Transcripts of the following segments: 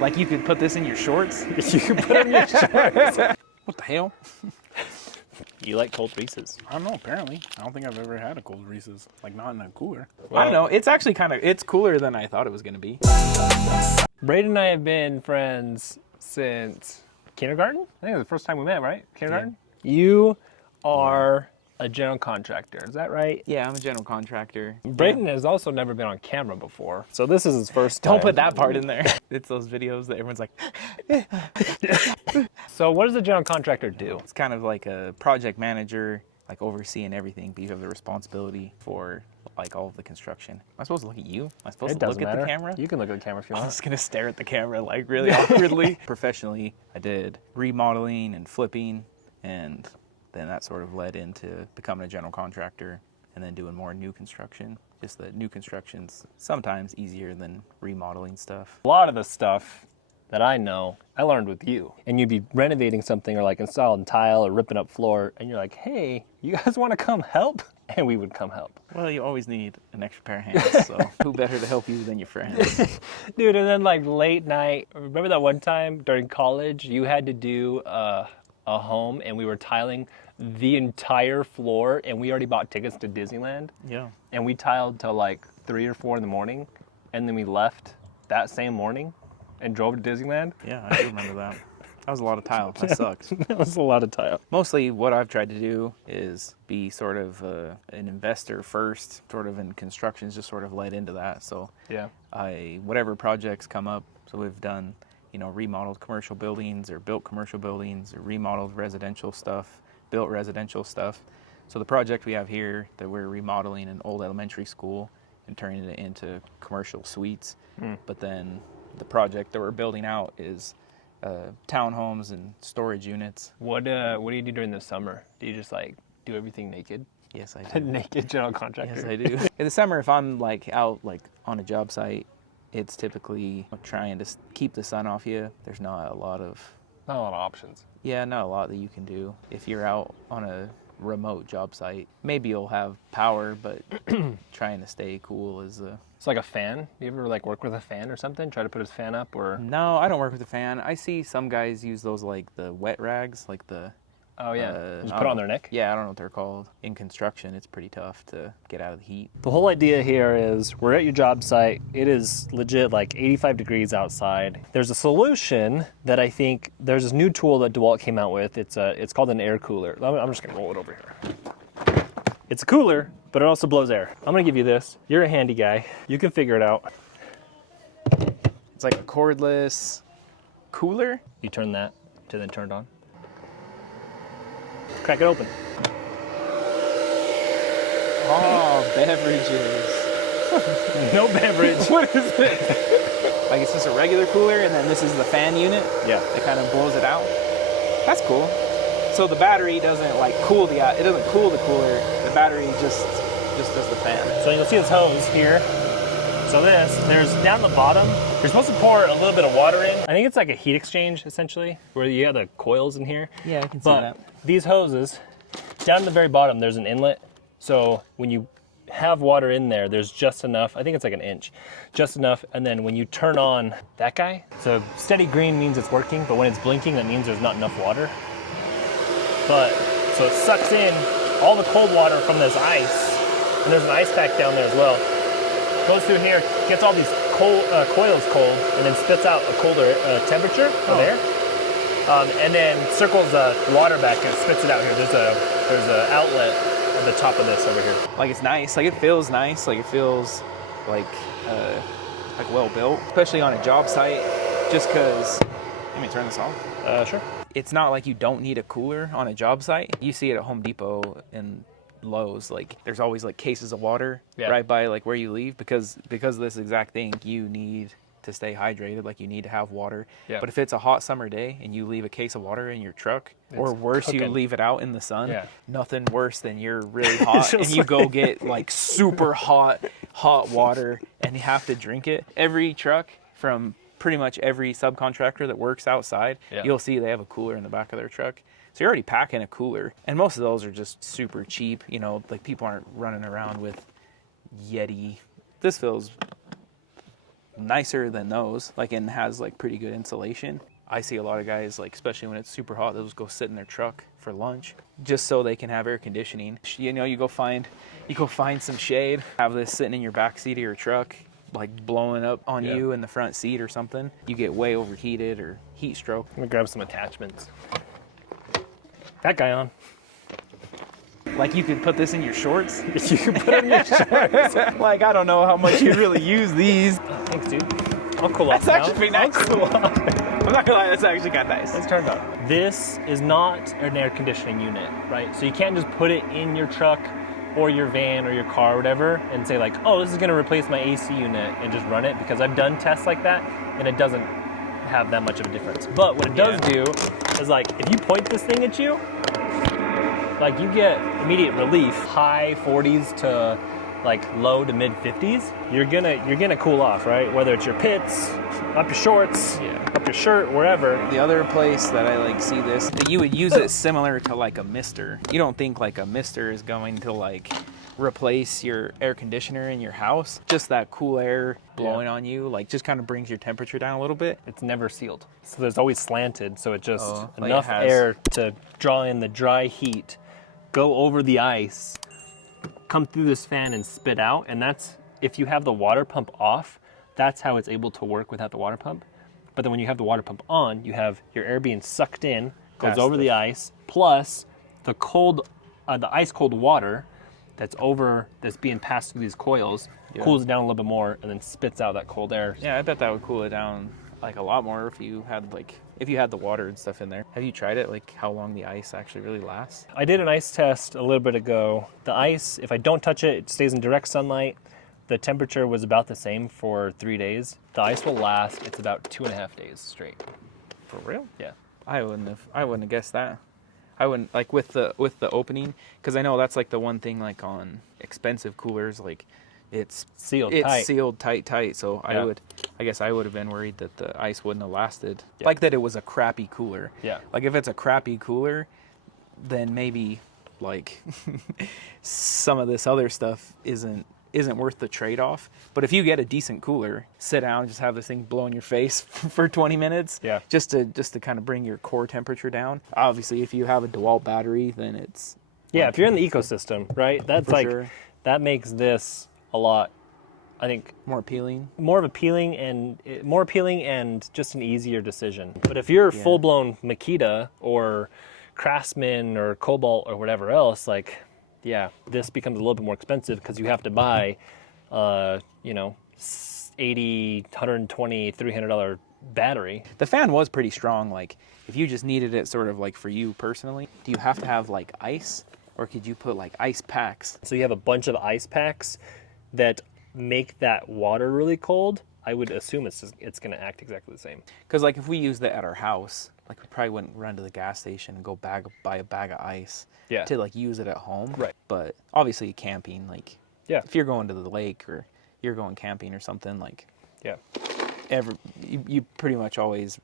Like you could put this in your shorts? You can put it in your shorts. What the hell? You like cold Reese's? I don't know, apparently. I don't think I've ever had a cold Reese's. Like, not in a cooler. Well, I don't know. It's actually it's cooler than I thought it was going to be. Bradon and I have been friends since kindergarten. I think it was the first time we met, right? Kindergarten? Yeah. You are a general contractor, is that right? Yeah, I'm a general contractor. Bradon has also never been on camera before, so this is his first time. Don't put that part in there. It's those videos that everyone's like... So what does a general contractor do? It's kind of like a project manager, like overseeing everything, but you have the responsibility for like all of the construction. Am I supposed to look at you? Am I supposed to look at the camera? You can look at the camera if you want. I'm just gonna stare at the camera like really awkwardly. Professionally, I did remodeling and flipping, and then that sort of led into becoming a general contractor and then doing more new construction. Just the new construction's sometimes easier than remodeling stuff. A lot of the stuff that I know, I learned with you. And you'd be renovating something or like installing tile or ripping up floor, and you're like, hey, you guys want to come help? And we would come help. Well, you always need an extra pair of hands, so who better to help you than your friends? Dude, and then like late night, remember that one time during college, you had to do a home and we were tiling the entire floor and we already bought tickets to Disneyland. Yeah. And we tiled till like 3 or 4 in the morning, and then we left that same morning and drove to Disneyland. Yeah, I do remember that. That was a lot of tile. That sucked. That was a lot of tile. Mostly what I've tried to do is be sort of an investor first, sort of in construction's just sort of led into that. So yeah, whatever projects come up, so we've done, you know, remodeled commercial buildings or built commercial buildings or remodeled residential stuff, built residential stuff. So the project we have here that we're remodeling an old elementary school and turning it into commercial suites. But then the project that we're building out is townhomes and storage units. What do you do during the summer? Do you just like do everything naked? Yes, I do. Naked general contractor. Yes, I do. In the summer, if I'm like out like on a job site, it's typically trying to keep the sun off you. There's not a lot of options. Yeah, not a lot that you can do. If you're out on a remote job site, maybe you'll have power, but trying to stay cool is It's like a fan. You ever like work with a fan or something? Try to put his fan up or? No, I don't work with a fan. I see some guys use those like the wet rags, like the... Oh yeah, just put it on their neck? Yeah, I don't know what they're called. In construction, it's pretty tough to get out of the heat. The whole idea here is we're at your job site. It is legit like 85 degrees outside. There's a solution that I think, there's this new tool that DeWalt came out with. It's called an Aircooler. I'm just gonna roll it over here. It's a cooler, but it also blows air. I'm gonna give you this. You're a handy guy. You can figure it out. It's like a cordless cooler. You turn that to then turn it on. Crack it open. Oh, beverages. No beverage. What is it? Like it's just a regular cooler and then this is the fan unit? Yeah. That kind of blows it out? That's cool. So the battery doesn't like cool it doesn't cool the cooler. The battery just does the fan. So you'll see this hose here. So there's down the bottom, you're supposed to pour a little bit of water in. I think it's like a heat exchange essentially, where you have the coils in here. Yeah, I can see that. These hoses, down at the very bottom, there's an inlet. So when you have water in there, there's just enough, I think it's like an inch, just enough. And then when you turn on that guy, so steady green means it's working, but when it's blinking, that means there's not enough water. So it sucks in all the cold water from this ice, and there's an ice pack down there as well. Goes through here, gets all these coils cold, and then spits out a colder temperature of air. And then circles the water back and spits it out here. There's a outlet at the top of this over here. Like it's nice. Like it feels nice. Like it feels like well built, especially on a job site. Just because. Let me turn this off. Sure. It's not like you don't need a cooler on a job site. You see it at Home Depot and Lowe's. Like there's always like cases of water right by like where you leave because of this exact thing. You need to stay hydrated, like you need to have water. But if it's a hot summer day and you leave a case of water in your truck, or worse, you leave it out in the sun, nothing worse than you're really hot and you go get like super hot water and you have to drink it. Every truck from pretty much every subcontractor that works outside, you'll see they have a cooler in the back of their truck. So you're already packing a cooler, and most of those are just super cheap. You know, like people aren't running around with Yeti. This feels nicer than those, like, and has like pretty good insulation. I see a lot of guys, like, especially when it's super hot, they'll just go sit in their truck for lunch just so they can have air conditioning. You know, you go find some shade, have this sitting in your back seat of your truck, like blowing up on you in the front seat or something. You get way overheated or heat stroke. I'm gonna grab some attachments. That guy on. Like, you could put this in your shorts. You can put it in your shorts. Like, I don't know how much you really use these. Thanks, dude. I'll cool off. That's actually pretty nice. I'll cool off. I'm not gonna lie, that's actually kind of nice. Let's turn it up. This is not an air conditioning unit, right? So you can't just put it in your truck or your van or your car or whatever and say like, oh, this is gonna replace my AC unit and just run it, because I've done tests like that and it doesn't have that much of a difference. But what it does do is, like, if you point this thing at you, like, you get immediate relief. High 40s to like low to mid 50s. You're gonna cool off, right? Whether it's your pits, up your shorts, up your shirt, wherever. The other place that I like see this, you would use it similar to like a mister. You don't think like a mister is going to like replace your air conditioner in your house. Just that cool air blowing on you, like, just kind of brings your temperature down a little bit. It's never sealed, so there's always slanted, so it just like enough air to draw in the dry heat, go over the ice, come through this fan and spit out. And that's, if you have the water pump off, that's how it's able to work without the water pump. But then when you have the water pump on, you have your air being sucked in, goes over the ice, plus the cold, the ice cold water that's being passed through these coils, cools it down a little bit more, and then spits out that cold air. Yeah, I bet that would cool it down like a lot more if you had the water and stuff in there. Have you tried it, like how long the ice actually really lasts? I did an ice test a little bit ago. The ice, if I don't touch it, it stays in direct sunlight. The temperature was about the same for 3 days. The ice will last, it's about 2.5 days straight. For real? Yeah. I wouldn't have guessed that. I wouldn't, like, with the opening, because I know that's like the one thing, like on expensive coolers, like it's sealed tight. So I guess I would have been worried that the ice wouldn't have lasted. Yeah. Like that it was a crappy cooler. Yeah. Like if it's a crappy cooler, then maybe like some of this other stuff isn't worth the trade-off. But if you get a decent cooler, sit down, just have this thing blow in your face for 20 minutes, just to kind of bring your core temperature down. Obviously, if you have a DeWalt battery, then it's if you're in the ecosystem, right? That's like that makes this a lot, I think, more appealing and just an easier decision. But if you're full-blown Makita or Craftsman or Cobalt or whatever else, like, this becomes a little bit more expensive because you have to buy, $80, $120, $300 battery. The fan was pretty strong. Like, if you just needed it sort of like for you personally, do you have to have like ice, or could you put like ice packs? So you have a bunch of ice packs that make that water really cold. I would assume it's going to act exactly the same. Because like if we used it at our house, like we probably wouldn't run to the gas station and go buy a bag of ice to like use it at home. Right. But obviously camping, like if you're going to the lake or you're going camping or something, like you pretty much always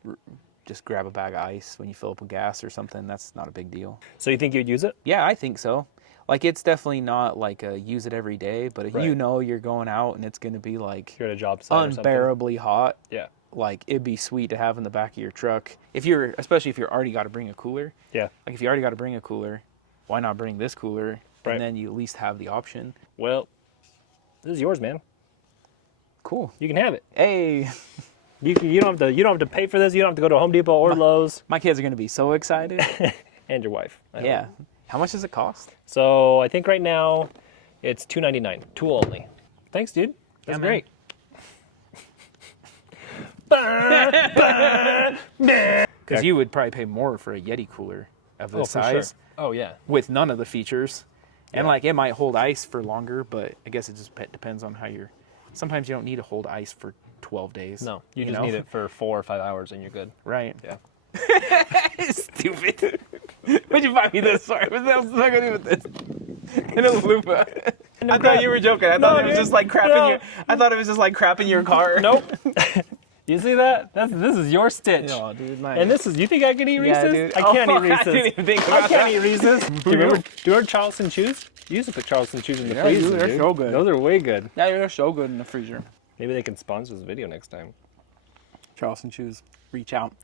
just grab a bag of ice when you fill up with gas or something. That's not a big deal. So you think you'd use it? Yeah, I think so. Like, it's definitely not like a use it every day, but if you know you're going out and it's going to be like you're at a job site unbearably hot, like it'd be sweet to have in the back of your truck. Especially if you're already got to bring a cooler. Yeah. Like if you already got to bring a cooler, why not bring this cooler? Right. And then you at least have the option. Well, this is yours, man. Cool. You can have it. Hey. You don't have to pay for this. You don't have to go to Home Depot or Lowe's. My kids are going to be so excited. And your wife. I hope. How much does it cost? So I think right now it's $299, tool only. Thanks, dude. That's great. Because you would probably pay more for a Yeti cooler of this size. Sure. Oh, yeah. With none of the features. And like it might hold ice for longer, but I guess it just depends on how you're... Sometimes you don't need to hold ice for 12 days. No, you just need it for 4 or 5 hours and you're good. Right. Yeah. Stupid. What'd you buy me this for? What's that not gonna do with this? In a loofah. I thought you were joking. I thought it was just like crapping your car. Nope. You see that? This is your stitch. Oh, dude, nice. And this is, you think I can eat Reese's? Yeah, dude. I can't eat Reese's. I didn't even think about I can't eat Reese's. Do you remember Charleston Chews? You used to put Charleston Chews in the freezer, they're dude. so good. Those are way good. Yeah, they're so good in the freezer. Maybe they can sponsor this video next time. Charleston Shoes, reach out.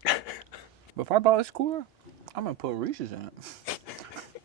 Before I buy this cooler, I'm gonna put Reese's in it.